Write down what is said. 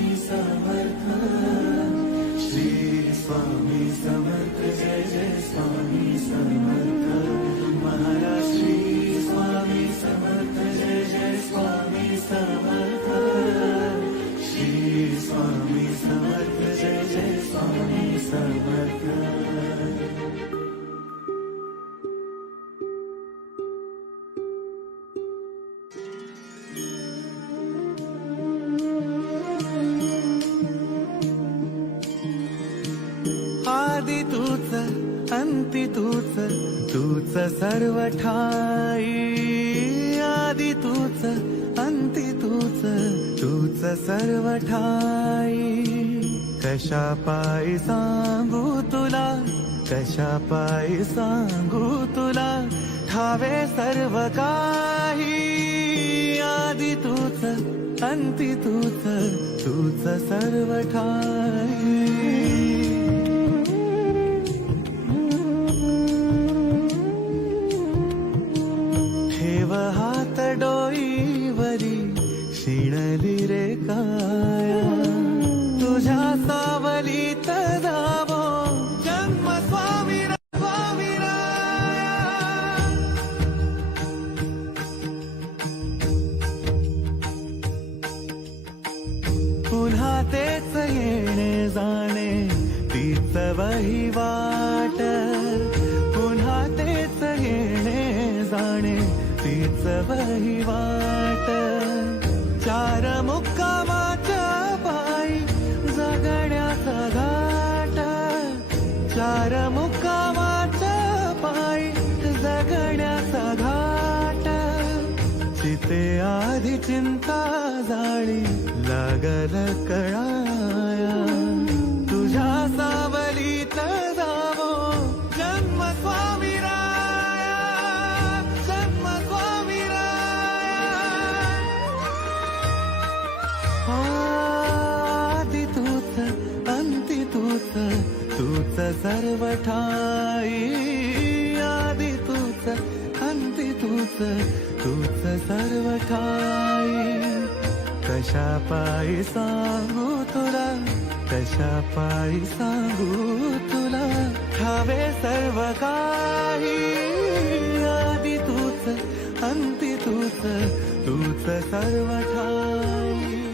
स्वामी समर्थ, श्री स्वामी समर्थ, जय जय स्वामी समर्थ महाराज, श्री स्वामी समर्थ, जय जय स्वामी समर्थ, श्री स्वामी समर्थ, जय जय स्वामी समर्थ। आदि तूच अंती तूच, तूच सर्व ठाई। आदि तूच अंती तूच, तूच सर्व ठाई। कशा पायी सांगू तुला, कशा पायी सांगू तुला, ठावे सर्व काही। आदि तूच अंती तूच, तूच सर्व ठाई। ठेव हात डोईवरी, शिणली रे काया, तुझ्या सावलीत जावो जन्म स्वामी स्वामीराया। पुन्हा तेच येणे जाणे, तीच वहिवाट, पुन्हा तेच येणे जाणे, तीच वहिवाट। चार मुक्कामाच्या पायी जगण्याचा घाट, चार मुक्कामाच्या पायी जगण्याचा घाट। चिते आधी चिंता जाळी, लागल कळाया, तुझ्या सावलीत जावो जन्म स्वामीराया, जन्म स्वामीराया। आदि तूच अंती तूच, तूच सर्व ठाई। आदि तूच अंती तूच, तूच सर्व ठाई। कशा पायी सांगू तुला, कशा पायी सांगू तुला, ठावे सर्व काही। आदि तूच अंती तूच, तूच सर्व ठाई।